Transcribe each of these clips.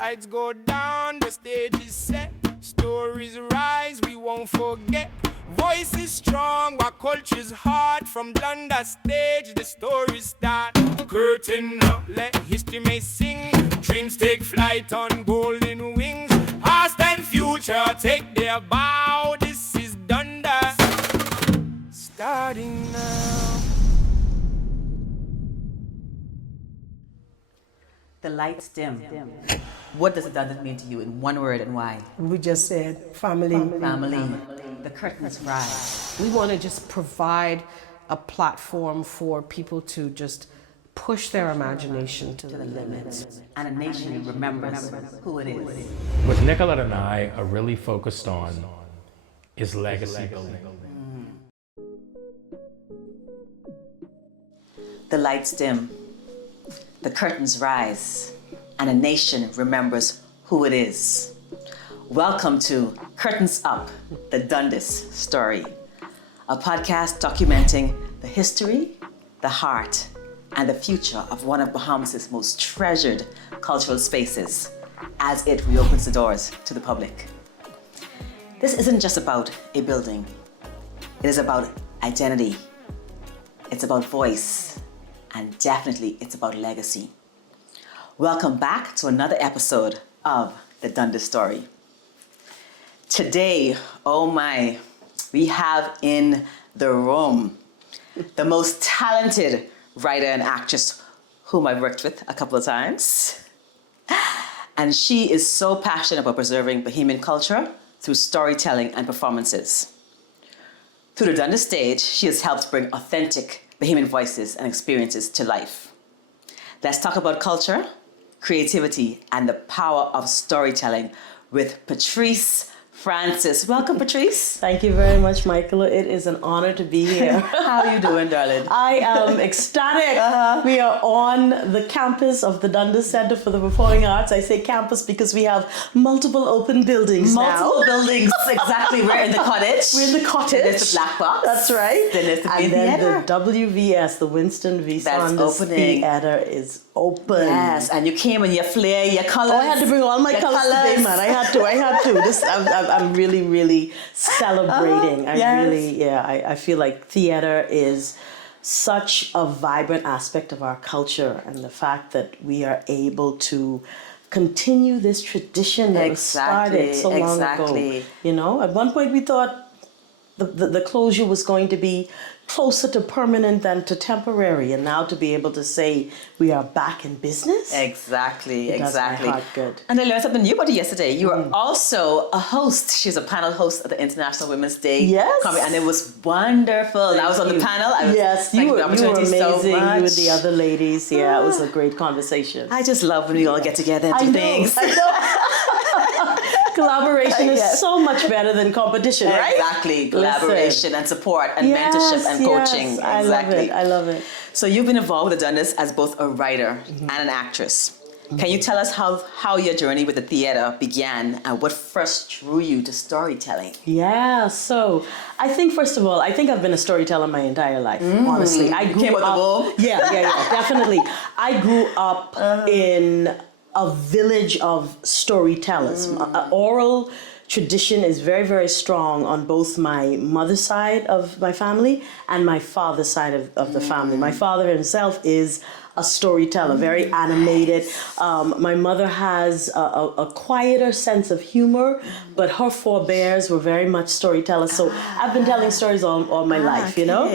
Lights go down, the stage is set. Stories rise, we won't forget. Voice is strong, our culture's hard. From Dundas stage, the stories start. Curtain up, let history may sing. Dreams take flight on golden wings. Past and future take their bow. This is Dundas, starting now. The lights dim. What does Dundas mean to you in one word and why? We just said family. Family. The curtains rise. We want to just provide a platform for people to just push their imagination to the limits. And a nation remembers who it is. What Michaella and I are really focused on is legacy building. The lights dim. The curtains rise. And a nation remembers who it is. Welcome to Curtains Up, the Dundas Story, a podcast documenting the history, the heart, and the future of one of Bahamas' most treasured cultural spaces as it reopens the doors to the public. This isn't just about a building. It is about identity. It's about voice, and definitely it's about legacy. Welcome back to another episode of the Dundas Story. Today, oh my, we have in the room the most talented writer and actress whom I've worked with a couple of times. And she is so passionate about preserving Bahamian culture through storytelling and performances. Through the Dundas stage, she has helped bring authentic Bahamian voices and experiences to life. Let's talk about culture, creativity, and the power of storytelling with Patrice Francis. Welcome, Patrice. Thank you very much, Michaella. It is an honor to be here. How are you doing, darling? I am ecstatic. We are on the campus of the Dundas Center for the Performing Arts. I say campus because we have multiple open buildings Multiple buildings, exactly. We're in the cottage. We're in the cottage. Then there's the black box. That's right. Then there's the and then theater. the WVS, the Winston V. That's Saunders opening. Theater is open. Yes, and you came in your flair, your colors. Oh, I had to bring all my your colors today, man. I had to. This, I'm really, really celebrating. I feel like theater is such a vibrant aspect of our culture, and the fact that we are able to continue this tradition that was started so long ago. You know, at one point we thought the closure was going to be closer to permanent than to temporary, and now to be able to say we are back in business. Exactly. Does my heart good. And I learned something new about you yesterday. You were also a host. She's a panel host at the International Women's Day. Yes. And it was wonderful. I was on the panel. You were amazing. So you and the other ladies. Yeah, it was a great conversation. I just love when we all get together and do things. I know. Collaboration is so much better than competition, right? Exactly. Collaboration and support and mentorship and coaching. Exactly. I love it. So you've been involved with Dundas as both a writer and an actress. Can you tell us how your journey with the theater began and what first drew you to storytelling? Yeah, so I think first of all, I've been a storyteller my entire life, honestly. I grew up. Yeah, definitely. I grew up in a village of storytellers. Oral tradition is very, very strong on both my mother's side of my family and my father's side of the family. My father himself is a storyteller, very animated. My mother has a quieter sense of humor, but her forebears were very much storytellers. So I've been telling stories all my life, you know.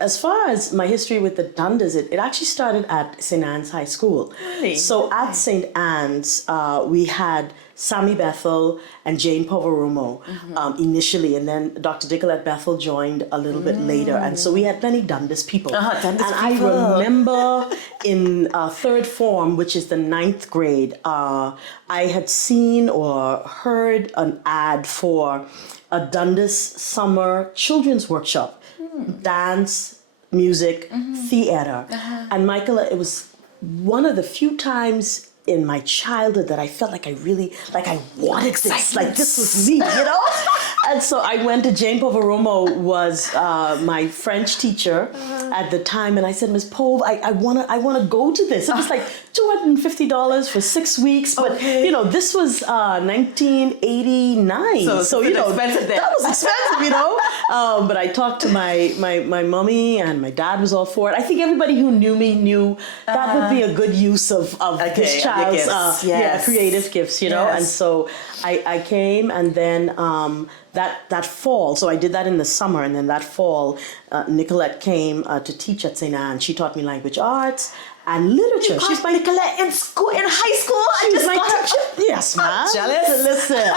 As far as my history with the Dundas, it actually started at St. Anne's High School. Really? So at St. Anne's, we had Sammy Bethel and Jane Poverumo initially, and then Dr. Dickelette Bethel joined a little bit later, and so we had many Dundas people. I remember in third form, which is the 9th grade, I had seen or heard an ad for a Dundas summer children's workshop, dance, music, theater, and Michaella, it was one of the few times in my childhood that I felt like I wanted this, like this was me, you know? And so I went to Jane Poverumo, was my French teacher at the time, and I said, Ms. Pove, I wanna go to this. It was like $250 for 6 weeks. But, you know, this was 1989. So you know, expensive then. that was expensive, you know. But I talked to my mommy, and my dad was all for it. I think everybody who knew me knew that would be a good use of this child's creative gifts, you know. And so I came, and then that fall, so I did that in the summer, and then that fall, Nicolette came to teach at St. Anne. She taught me language arts and literature. She's my Nicolette in school, in high school. She's my yes, man. Jealous? Listen.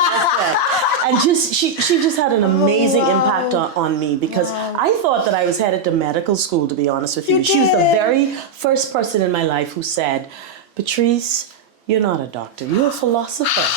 And she just had an amazing impact on me, because I thought that I was headed to medical school, to be honest with you. She was the very first person in my life who said, Patrice, you're not a doctor, you're a philosopher.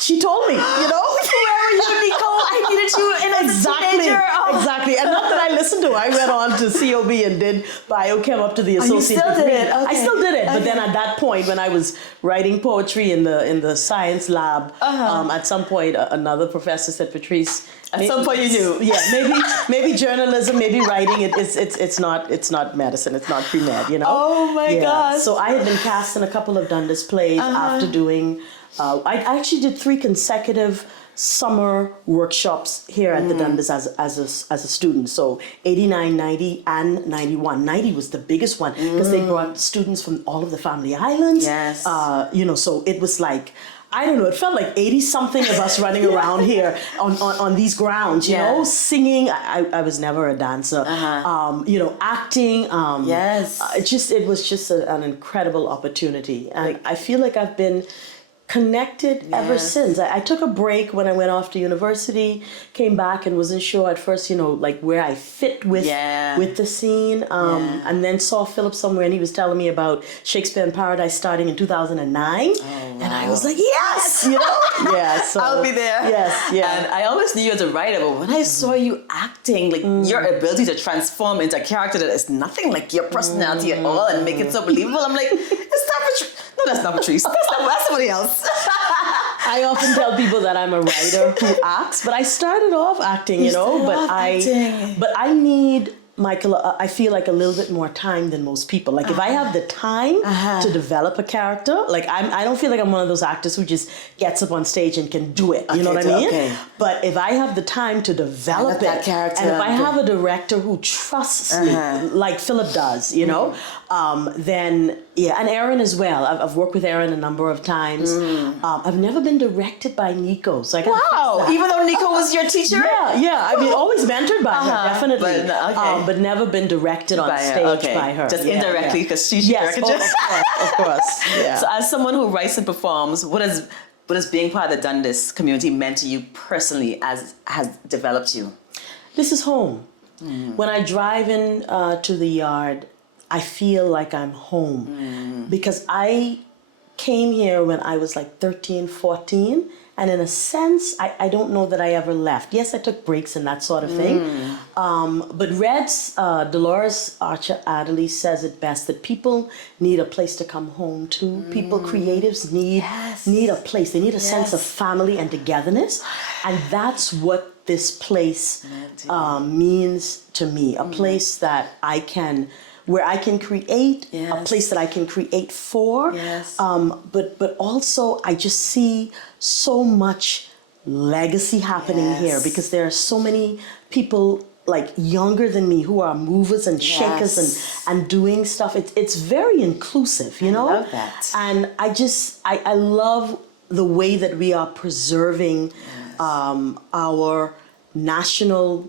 She told me, you know, Where were you, Nicole? I needed you in as a teenager. Oh. Exactly. And not that I listened to her. I went on to COB and did biochem up to the associate still degree. did it? Okay. I still did it. But then at that point, when I was writing poetry in the science lab, at some point another professor said, Patrice, at some point you knew. Yeah, maybe journalism, maybe writing. It's not medicine. It's not pre-med. You know. Oh my gosh. So I had been cast in a couple of Dundas plays after doing. I actually did 3 consecutive summer workshops here at the Dundas as a student. So 89, 90, and 91. 90 was the biggest one, because they brought students from all of the family islands. Yes. You know, so it was like, I don't know, it felt like 80-something of us running around here on these grounds, you know, singing. I was never a dancer. You know, acting. It was just an incredible opportunity. And I feel like I've been connected ever since. I took a break when I went off to university, came back and wasn't sure at first, you know, like where I fit with the scene. And then saw Philip somewhere, and he was telling me about Shakespeare in Paradise starting in 2009. And I was like, yes, you know? So I'll be there. And I always knew you as a writer, but when I saw you acting, like your ability to transform into a character that is nothing like your personality at all and make it so believable, I'm like, it's not Patrice. No, that's not Patrice. That's somebody else. I often tell people that I'm a writer who acts, but I started off acting, you know, but I need, Michaella, I feel like a little bit more time than most people. Like if I have the time to develop a character, like I don't feel like I'm one of those actors who just gets up on stage and can do it. You know what I mean? But if I have the time to develop that character, and if I have a director who trusts me, like Philip does, you know, then and Aaron as well. I've worked with Aaron a number of times. I've never been directed by Nico. So I even though Nico was your teacher? I mean, always mentored by her, definitely. But never been directed on stage by her. Just indirectly, because she directed you. Of course. So as someone who writes and performs, what has being part of the Dundas community meant to you personally, as has developed you? This is home. When I drive in to the yard, I feel like I'm home, because I came here when I was like 13, 14. And in a sense, I don't know that I ever left. Yes, I took breaks and that sort of thing. But Red's, Dolores Archer Adderley says it best, that people need a place to come home to. People, creatives need a place. They need a sense of family and togetherness. And that's what this place means to me. A place that where I can create, a place that I can create for. But also I just see so much legacy happening here, because there are so many people like younger than me who are movers and shakers and doing stuff. It's very inclusive, you know? I love that. And I love the way that we are preserving our national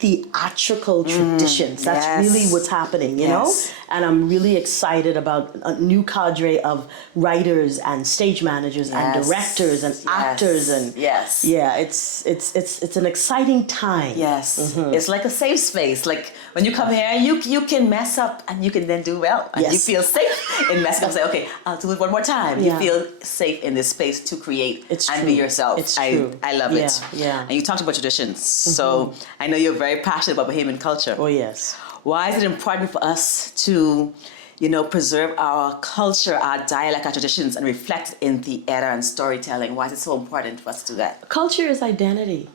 theatrical traditions. That's really what's happening, you know? And I'm really excited about a new cadre of writers and stage managers and directors and actors and it's an exciting time. It's like a safe space. Like when you come here, you can mess up and you can then do well, and you feel safe in messing up. Say, okay, I'll do it one more time. You feel safe in this space to create and be yourself. It's true. I love it. And you talked about traditions, so I know you're very passionate about Bahamian culture. Oh yes. Why is it important for us to, you know, preserve our culture, our dialect, our traditions, and reflect in theater and storytelling? Why is it so important for us to do that? Culture is identity.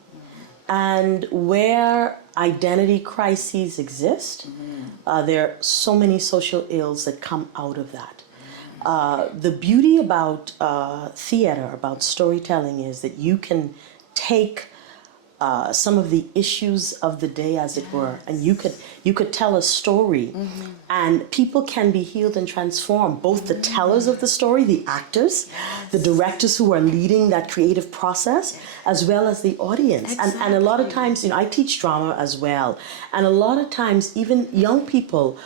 And where identity crises exist, there are so many social ills that come out of that. The beauty about theater, about storytelling, is that you can take some of the issues of the day, as it were, and you could tell a story, and people can be healed and transformed. Both the tellers of the story, the actors, the directors who are leading that creative process, as well as the audience. And a lot of times, I teach drama as well, and a lot of times, even young people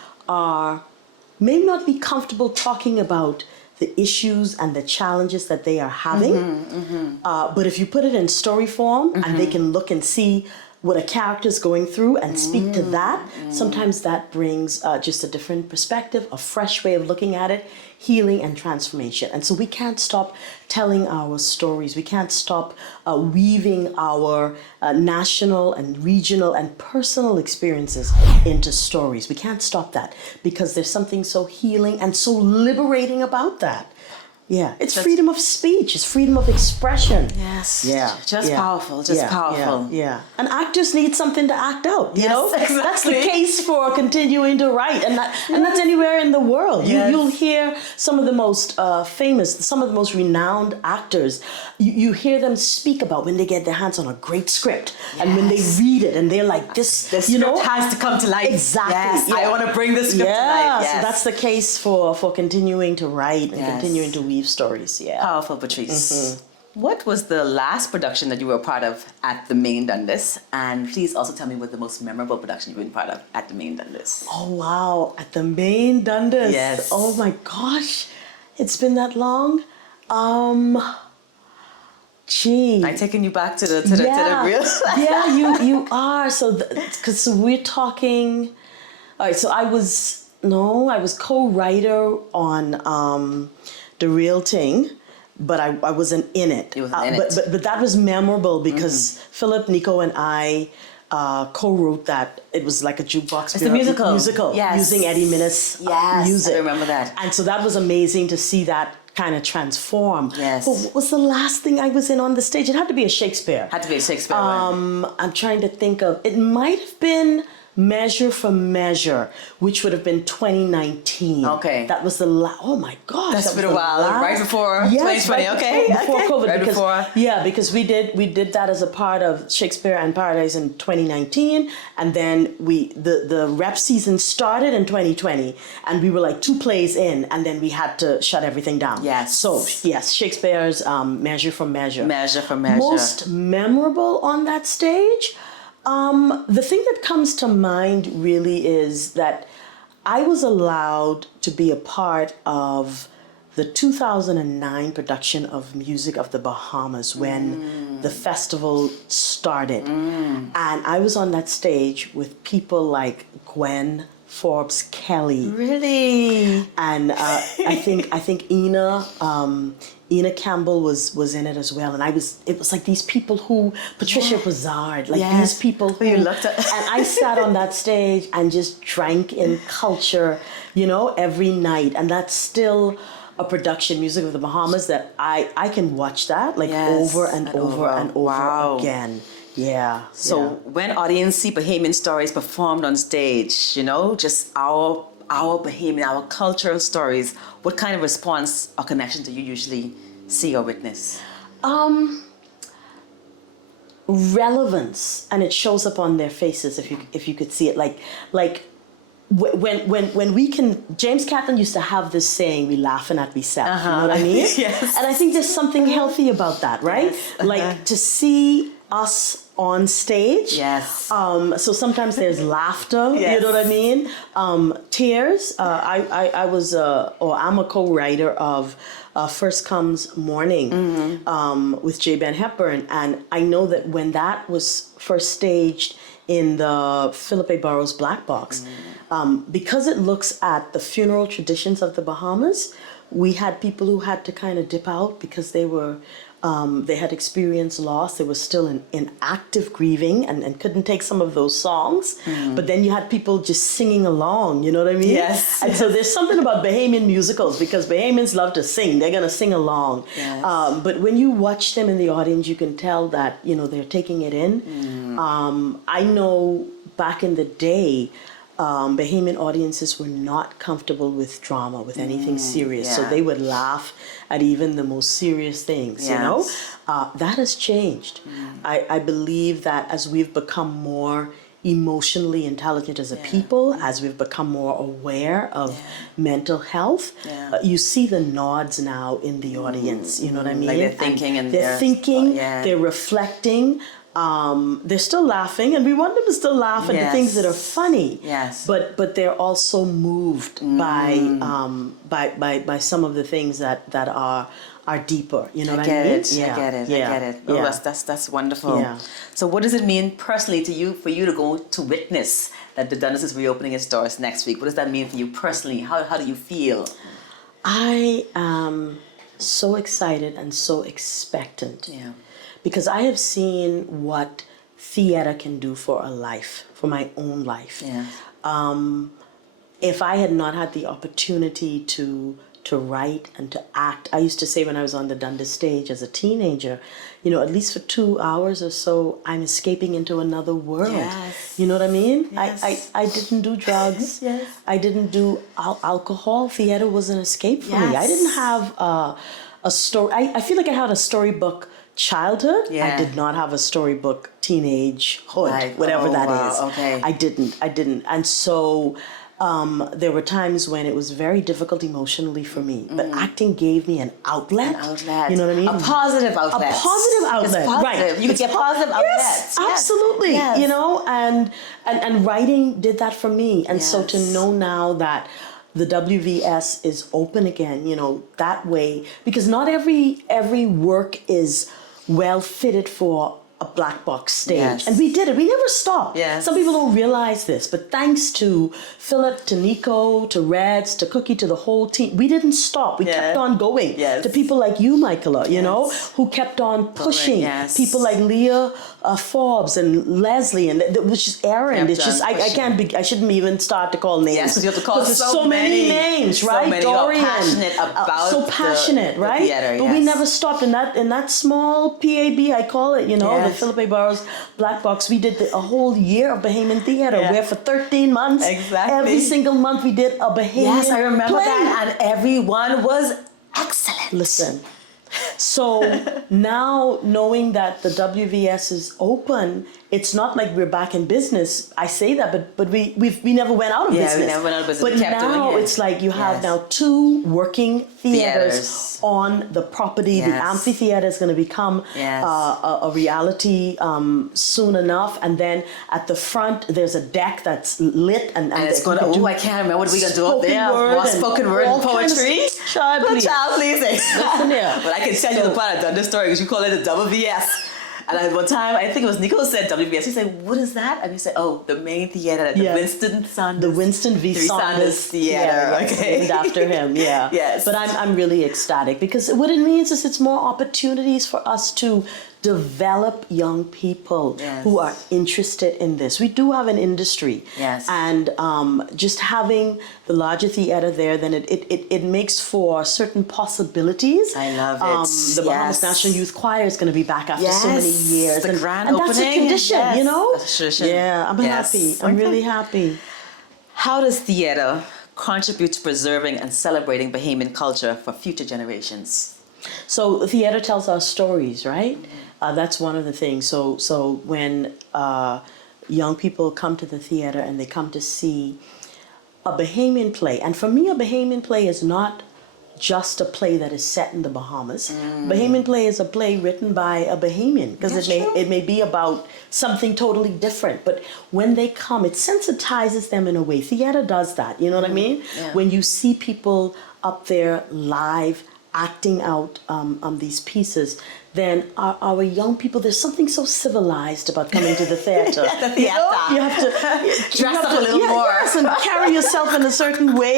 may not be comfortable talking about the issues and the challenges that they are having. But if you put it in story form and they can look and see what a character is going through and speak to that, sometimes that brings just a different perspective, a fresh way of looking at it, healing and transformation. And so we can't stop telling our stories. We can't stop weaving our national and regional and personal experiences into stories. We can't stop that because there's something so healing and so liberating about that. Yeah, it's freedom of speech. It's freedom of expression. Yes. Yeah. Just powerful. Just powerful. Yeah. And actors need something to act out. You know, exactly. That's the case for continuing to write, and that's anywhere in the world. Yes. You'll hear some of the most famous, some of the most renowned actors. You hear them speak about when they get their hands on a great script, and when they read it, and they're like, this script has to come to life. Exactly. Yes, I want to bring this script to life. Yes. So that's the case for continuing to write and continuing to weave stories. Yeah. Powerful, Patrice. What was the last production that you were a part of at the main Dundas? And please also tell me what the most memorable production you've been part of at the main Dundas. Oh, wow. At the main Dundas. Yes. Oh, my gosh. It's been that long. Gee. I'm taking you back to the real. Yeah, you are. So, because we're talking. All right. So I was co-writer on The Real Thing, but I wasn't in it. You wasn't in it. But that was memorable because Philip, Nico, and I co-wrote that. It was like a jukebox. It's a musical. Yes. Using Eddie Minnis music. I remember that. And so that was amazing to see that kind of transform. Yes. But what was the last thing I was in on the stage? It had to be a Shakespeare. one. I'm trying to think of. It might have been Measure for Measure, which would have been 2019. Okay. That was oh my gosh. That's that been was a while. Right before 2020. Right before COVID. Right because, before. Yeah, because we did that as a part of Shakespeare and Paradise in 2019, and then the rep season started in 2020, and we were like 2 plays in, and then we had to shut everything down. Yes. So yes, Shakespeare's Measure for Measure. Measure for Measure. Most memorable on that stage. The thing that comes to mind really is that I was allowed to be a part of the 2009 production of Music of the Bahamas when the festival started. And I was on that stage with people like Gwen Forbes Kelly. Really? And I think Ina Campbell was in it as well, and it was like these people who Patricia Brazard, like these people who you looked at. And I sat on that stage and just drank in culture, every night, and that's still a production, Music of the Bahamas, that I can watch that over and over again. Yeah. So when audience see Bahamian stories performed on stage, just our Bahamian, our cultural stories, what kind of response or connection do you usually see or witness? Relevance, and it shows up on their faces if you could see it. Like when we can. James Catlin used to have this saying, "We laugh and not we set." You know what I mean? Yes. And I think there's something healthy about that, right? Yes. Like to see us on stage. Yes. So sometimes there's laughter. Yes. You know what I mean? Tears. I was I'm a co-writer of First Comes Morning with J. Ben Hepburn, and I know that when that was first staged in the Philip A. Burrows Black Box, because it looks at the funeral traditions of the Bahamas, we had people who had to kind of dip out because they were they had experienced loss. They were still in active grieving and couldn't take some of those songs. But then you had people just singing along, you know what I mean? Yes. And so there's something about Bahamian musicals because Bahamians love to sing. They're going to sing along. Yes. But when you watch them in the audience, you can tell that, they're taking it in. I know back in the day, Bahamian audiences were not comfortable with drama, with anything serious. So yeah. they would laugh at even the most serious things, you know? Yes. That has changed. I believe that as we've become more emotionally intelligent as a people, as we've become more aware of mental health, you see the nods now in the audience, you know what I mean? Like they're thinking and they're thinking, yeah. they're reflecting. They're still laughing, and we want them to still laugh at the things that are funny. Yes. But they're also moved by some of the things that are deeper. You know what I mean? I get it. Oh, Yeah. that's wonderful. Yeah. So what does it mean personally to you, for you to go to witness that the Dundas is reopening its doors next week? What does that mean for you personally? How do you feel? I am so excited and so expectant. Yeah. Because I have seen what theater can do for a life, for my own life. Yeah. If I had not had the opportunity to write and to act, I used to say when I was on the Dundas stage as a teenager, you know, at least for 2 hours or so, I'm escaping into another world. Yes. You know what I mean? Yes. I didn't do drugs. Yes. I didn't do alcohol. Theater was an escape for me. I didn't have a story. I feel like I had a storybook childhood. Yeah. I did not have a storybook teenagehood, Right. whatever that wow. is. Okay. I didn't. And so there were times when it was very difficult emotionally for me. But acting gave me an outlet. You know what I mean? A positive outlet. A positive outlet. It's positive. Right. You can get positive outlets. Yes, absolutely. Yes. You know, and writing did that for me. And so to know now that the WVS is open again, you know, that way, because not every work is well fitted for a black box stage. Yes. And we did it. We never stopped. Yes. Some people don't realize this, but thanks to Philip, to Nico, to Reds, to Cookie, to the whole team, we didn't stop. We kept on going. Yes. To people like you, Michaella, you know, who kept on pushing. Yes. People like Leah Forbes and Leslie, and which is Aaron. Kept It's just on I can't be. I shouldn't even start to call names. Yes, because you have to call 'Cause there's so many names, so right? many who are Dorian, passionate about so passionate, the right? theater, But we yes. never stopped in that small PAB, I call it, you know, the Yes. Philip A. Burrows Black Box. We did a whole year of Bahamian theater, Yeah. where for 13 months, Exactly. every single month we did a Bahamian Yes, I remember play. that, and everyone was excellent. Listen. So now knowing that the WVS is open, it's not like we're back in business. I say that, but we never went out of business. we never went out of business. But We kept doing now it. it's like you have Yes. now 2 working theaters Theaters. on the property. The Yes. amphitheater is going to become Yes. a reality soon enough. And then at the front, there's a deck that's lit and And it's that going you to, can do I can't remember what we're going to do up spoken there. word More and spoken word all and kinds of poetry. stuff. Child, please. Child, please. Listen here. But I can tell you the part of Dundas Story, because you call it a WVS. And at one time, I think it was Nico said WVS. He said, "What is that?" And he said, "Oh, the main theater, the Yeah. Winston Sanders, The Winston V. Saunders Theater." Yeah, Okay, named after him. Yeah. Yes. But I'm really ecstatic because what it means is it's more opportunities for us to develop young people Yes. who are interested in this. We do have an industry. Yes. And just having the larger theater there, then it makes for certain possibilities. I love it. The Bahamas Yes. National Youth Choir is going to be back after so many Yes, years. the and grand and that's a opening. tradition, Yes, you know? that's a tradition. Yeah, I'm Yes. happy. I'm Okay. really happy. How does theater contribute to preserving and celebrating Bahamian culture for future generations? So theater tells our stories, right? That's one of the things. So when young people come to the theater and they come to see a Bahamian play, and for me, a Bahamian play is not just a play that is set in the Bahamas. Bahamian play is a play written by a Bahamian because it may be about something totally different. But when they come, it sensitizes them in a way. Theater does that. You know what I mean? Yeah. When you see people up there live acting out these pieces, then our young people, there's something so civilized about coming to the theater. The You know? theater. You have to Dress up a little more. Yes, and carry yourself in a certain way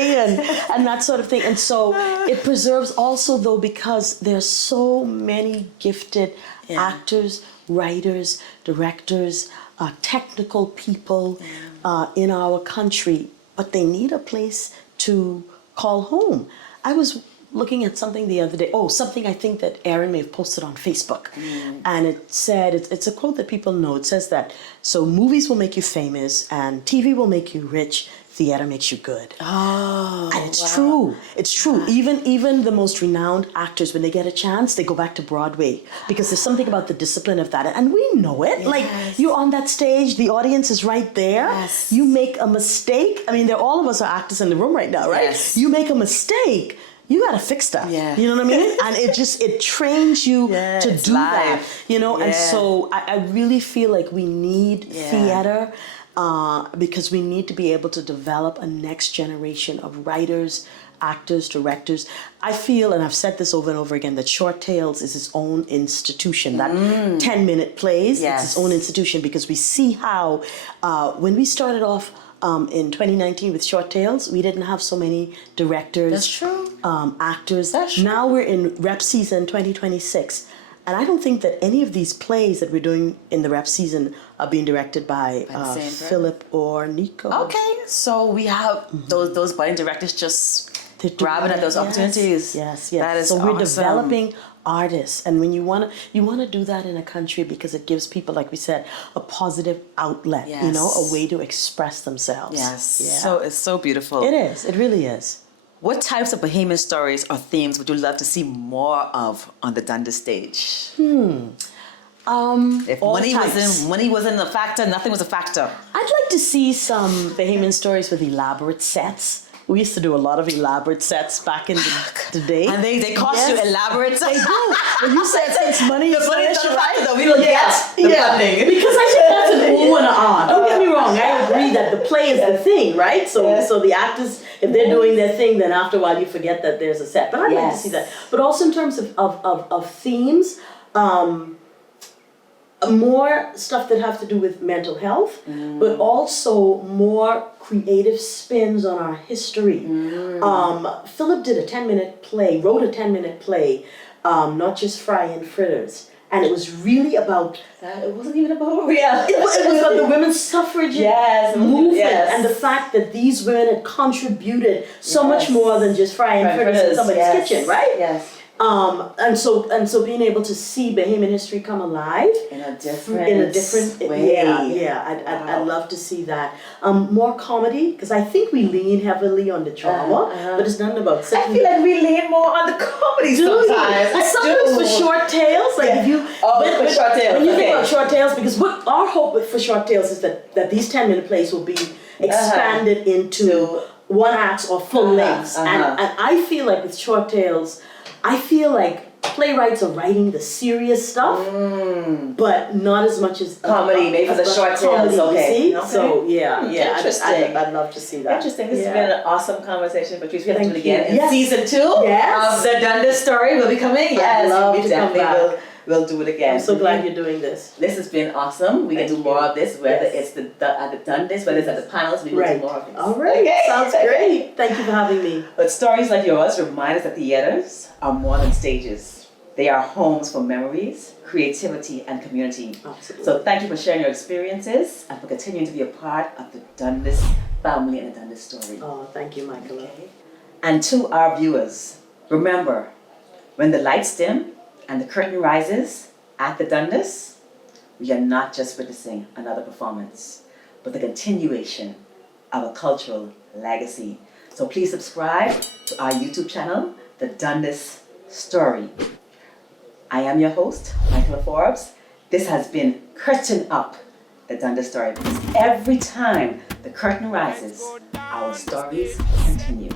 and that sort of thing. And so it preserves also, though, because there's so many gifted actors, writers, directors, technical people in our country, but they need a place to call home. I was looking at something the other day. Oh, something I think that Aaron may have posted on Facebook. And it said, it's a quote that people know. It says that, so movies will make you famous and TV will make you rich. Theater makes you good. Oh, and it's true. It's true. Even the most renowned actors, when they get a chance, they go back to Broadway because there's something about the discipline of that, and we know it. Yes. Like, you're on that stage, the audience is right there. Yes. You make a mistake. I mean, all of us are actors in the room right now, right? Yes. You make a mistake, you gotta fix that. Yeah. You know what I mean? And it trains you to it's do that. live. You know, and so I really feel like we need theater. Because we need to be able to develop a next generation of writers, actors, directors. I feel, and I've said this over and over again, that Short Tales is its own institution. That 10-minute plays, it's its own institution, because we see how when we started off in 2019 with Short Tales, we didn't have so many directors, That's true. Actors. That's true. Now we're in rep season 2026. And I don't think that any of these plays that we're doing in the rep season are being directed by the same Philip or Nico. Okay, so we have those budding directors just grabbing at those opportunities. Yes. That is so we're awesome. developing artists, and when you wanna do that in a country, because it gives people, like we said, a positive outlet. You know, a way to express themselves. Yes. Yeah. So it's so beautiful. It is. It really is. What types of Bahamian stories or themes would you love to see more of on the Dundas stage? If All money types. wasn't a factor, nothing was a factor. I'd like to see some Bahamian stories with elaborate sets. We used to do a lot of elaborate sets back in the day. And they cost you elaborate. They do. When you said since money is money an is issue, not a right? factor, though. We don't get the funding. Because I think that's an ooh and an ah. Don't get me wrong. I agree that the play is the thing, right? So the actors, if they're doing their thing, then after a while you forget that there's a set. But I'd like to see that. But also in terms of themes, more stuff that have to do with mental health, but also more creative spins on our history. Philip did a 10-minute play, wrote a 10-minute play, Not Just Fry and Fritters. And it was really about... It wasn't even about reality. It was about the women's suffrage movement and the fact that these women had contributed so much more than just frying fritters in somebody's kitchen, right? Yes. And so being able to see Bahamian history come alive in a different way. I'd love to see that. More comedy, because I think we lean heavily on the drama, but it's nothing about sitting. I feel like we lean more on the comedy sometimes. And sometimes for Short Tales, like if you for Short Tales. when you think about Short Tales, because what our hope for Short Tales is that these 10-minute plays will be expanded into one act or full lengths, and I feel like with Short Tales, I feel like playwrights are writing the serious stuff, but not as much as comedy, maybe for the Short Tales. Okay. So Interesting. I'd love to see that. Interesting. This has been an awesome conversation, Patrice. We have to do it again in season 2 of the Dundas Story. Will be coming. Yes, I'd love we to definitely come back. We'll do it again. I'm so glad you're doing this. This has been awesome. We can do more of this, whether it's at the Dundas, whether it's at the panels. We will do more of this. All right. Okay. Sounds great. Thank you for having me. But stories like yours remind us that theaters are more than stages. They are homes for memories, creativity, and community. Absolutely. So thank you for sharing your experiences and for continuing to be a part of the Dundas family and the Dundas Story. Oh, thank you, Michaella. Okay. And to our viewers, remember, when the lights dim and the curtain rises at the Dundas, we are not just witnessing another performance, but the continuation of a cultural legacy. So please subscribe to our YouTube channel, The Dundas Story. I am your host, Michaella Forbes. This has been Curtain Up, The Dundas Story, because every time the curtain rises, our stories continue.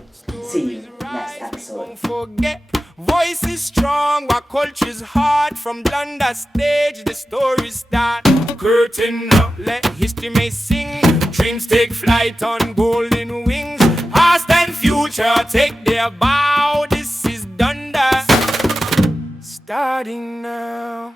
See you next episode. Don't forget, voice is strong, our culture's hard. From Dundas stage, the story start. Curtain up, let history may sing. Dreams take flight on golden wings. Past and future take their bow. This is Dundas, starting now.